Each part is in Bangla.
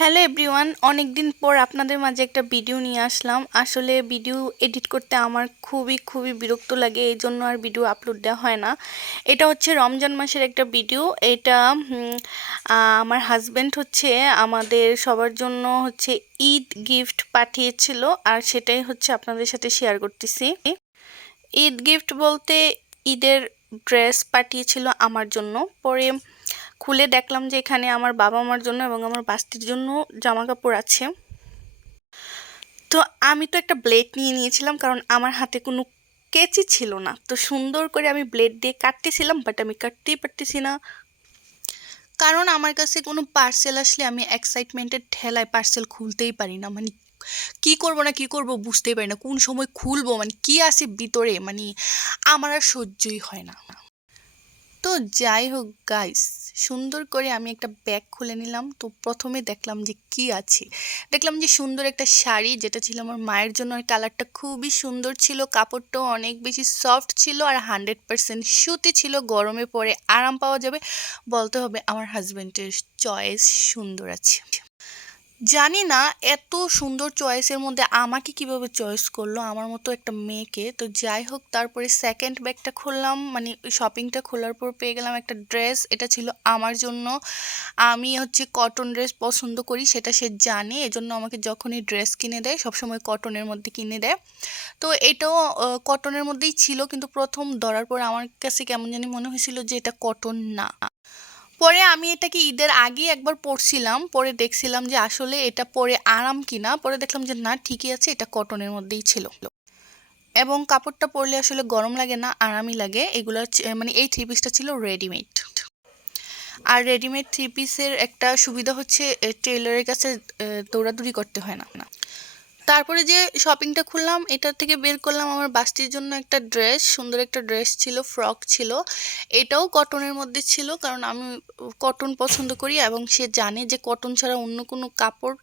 হ্যালো এভরিওয়ান, অনেক দিন পর আপনাদের মাঝে একটা ভিডিও নিয়ে আসলাম। আসলে ভিডিও এডিট করতে আমার খুবই বিরক্ত লাগে, এই জন্য আর ভিডিও আপলোড দেওয়া হয় না। এটা হচ্ছে রমজান মাসের একটা ভিডিও। এটা আমার হাজব্যান্ড হচ্ছে আমাদের সবার জন্য হচ্ছে ঈদ গিফট পাঠিয়েছিল, আর সেটাই হচ্ছে আপনাদের সাথে শেয়ার করতেছি। ঈদ গিফট বলতে ঈদের ড্রেস পাঠিয়েছিল আমার জন্য। পরে খুলে দেখলাম যে এখানে আমার বাবা মার জন্য এবং আমার বাস্তির জন্য জামা কাপড় আছে। তো আমি তো একটা ব্লেড নিয়ে নিয়েছিলাম, কারণ আমার হাতে কোনো কেচি ছিল না। তো সুন্দর করে আমি ব্লেড দিয়ে কাটতেছিলাম, বাট আমি কাটতেই পারতেছি না, কারণ আমার কাছে কোনো পার্সেল আসলে আমি এক্সাইটমেন্টের ঠেলায় পার্সেল খুলতেই পারি না। মানে কি করব বুঝতেই পারি না, কোন সময় খুলবো, মানে কি আছে ভিতরে, মানে আমার আর সহ্যই হয় না। তো যাই হোক গাইস, সুন্দর করে আমি একটা ব্যাগ খুলে নিলাম। তো প্রথমে দেখলাম যে কি আছে, দেখলাম যে সুন্দর একটা শাড়ি, যেটা ছিল আমার মায়ের জন্য। আর কালারটা খুবই সুন্দর ছিল, কাপড়টাও অনেক বেশি সফট ছিল, আর 100% সুতি ছিল। গরমে পরে আরাম পাওয়া যাবে। বলতে হবে আমার হাজব্যান্ডের চয়েস সুন্দর আছে। জানি না এত সুন্দর চয়েসের মধ্যে আমাকে কিভাবে চয়েস করলো, আমার মতো একটা মেয়েকে। তো যাই হোক, তারপরে সেকেন্ড ব্যাগটা খুললাম, মানে শপিংটা খোলার পর পেয়ে গেলাম একটা ড্রেস। এটা ছিল আমার জন্য। আমি হচ্ছে কটন ড্রেস পছন্দ করি, সেটা সে জানে, এজন্য আমাকে যখনই ড্রেস কিনে দেয় সবসময় কটনের মধ্যে কিনে দেয়। তো এটাও কটনের মধ্যেই ছিল, কিন্তু প্রথম ধরার পর আমার কাছে কেমন জানি মনে হয়েছিল যে এটা কটন না। পরে আমি এটাকে ঈদের আগে একবার পরছিলাম, পরে দেখছিলাম যে আসলে এটা পরে আরাম কিনা। পরে দেখলাম যে না, ঠিকই আছে, এটা কটনের মধ্যেই ছিল। এবং কাপড়টা পরলে আসলে গরম লাগে না, আরামই লাগে। এগুলো মানে এই থ্রি পিসটা ছিল রেডিমেড। আর রেডিমেড থ্রি পিসের একটা সুবিধা হচ্ছে টেইলরের কাছে দৌড়াদৌড়ি করতে হয় না। তারপরে যে শপিংটা খুললাম, এটা থেকে বের করলাম আমার বাস্তির জন্য একটা ড্রেস। সুন্দর একটা ড্রেস ছিল, ফ্রক ছিল। এটাও কটনের মধ্যে ছিল, কারণ আমি কটন পছন্দ করি, এবং সে জানে যে কটন ছাড়া অন্য কোনো কাপড়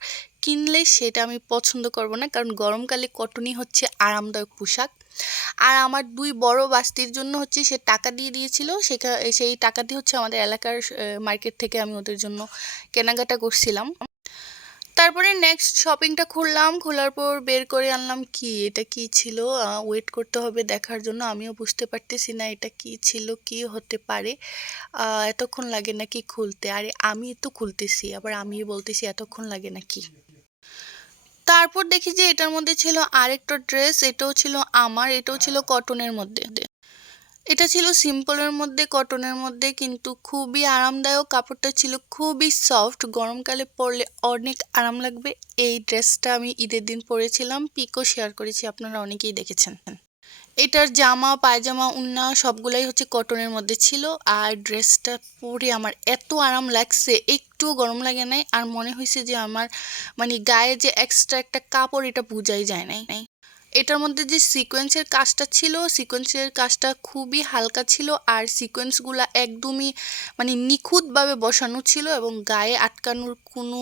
কিনলে সেটা আমি পছন্দ করব না, কারণ গরমকালে কটনই হচ্ছে আরামদায়ক পোশাক। আর আমার দুই বড় বাস্তির জন্য হচ্ছে সে টাকা দিয়ে দিয়েছিল, সেই টাকা দিয়ে হচ্ছে আমাদের এলাকার মার্কেট থেকে আমি ওদের জন্য কেনাকাটা করছিলাম। তারপরে নেক্সট শপিংটা খুললাম, খোলার পর বের করে আনলাম কি, এটা কি ছিল, ওয়েট করতে হবে দেখার জন্য। আমিও বুঝতে পারতেছি না এটা কি ছিল, কি হতে পারে। এতক্ষণ লাগে নাকি খুলতে? আরে আমি তো খুলতেছি, আবার আমি বলতেছি এতক্ষণ লাগে নাকি। তারপর দেখি যে এটার মধ্যে ছিল আরেকটা ড্রেস, এটাও ছিল আমার, এটাও ছিল কটনের মধ্যে। এটা ছিল সিম্পলের মধ্যে, কটনের মধ্যে, কিন্তু খুবই আরামদায়ক। কাপড়টা ছিল খুবই সফট, গরমকালে পরলে অনেক আরাম লাগবে। এই ড্রেসটা আমি ঈদের দিন পরেছিলাম, পিকও শেয়ার করেছি, আপনারা অনেকেই দেখেছেন। এটার জামা পায়জামা উন্না সবগুলাই হচ্ছে কটনের মধ্যে ছিল। আর ড্রেসটা পরে আমার এত আরাম লাগছে, একটুও গরম লাগে নাই। আর মনে হয়েছে যে আমার মানে গায়ে যে এক্সট্রা একটা কাপড়, এটা বোঝাই যায় নাই। এটার মধ্যে যে সিকোয়েন্সের কাজটা ছিল, সিকোয়েন্সের কাজটা খুবই হালকা ছিল, আর সিকোয়েন্সগুলো একদমই মানে নিখুঁতভাবে বসানো ছিল, এবং গায়ে আটকানোর কোনো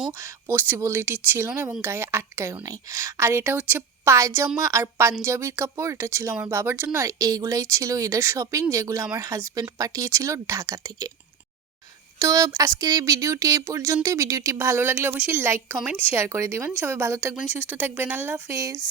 পসিবিলিটি ছিল না, এবং গায়ে আটকায়ও নাই। আর এটা হচ্ছে পায়জামা আর পাঞ্জাবির কাপড়, এটা ছিল আমার বাবার জন্য। আর এইগুলাই ছিল ঈদের শপিং, যেগুলো আমার হাজব্যান্ড পাঠিয়েছিল ঢাকা থেকে। তো আজকের এই ভিডিওটি এই পর্যন্তই। ভিডিওটি ভালো লাগলে অবশ্যই লাইক কমেন্ট শেয়ার করে দিবেন। সবাই ভালো থাকবেন, সুস্থ থাকবেন, আল্লাহ হাফেজ।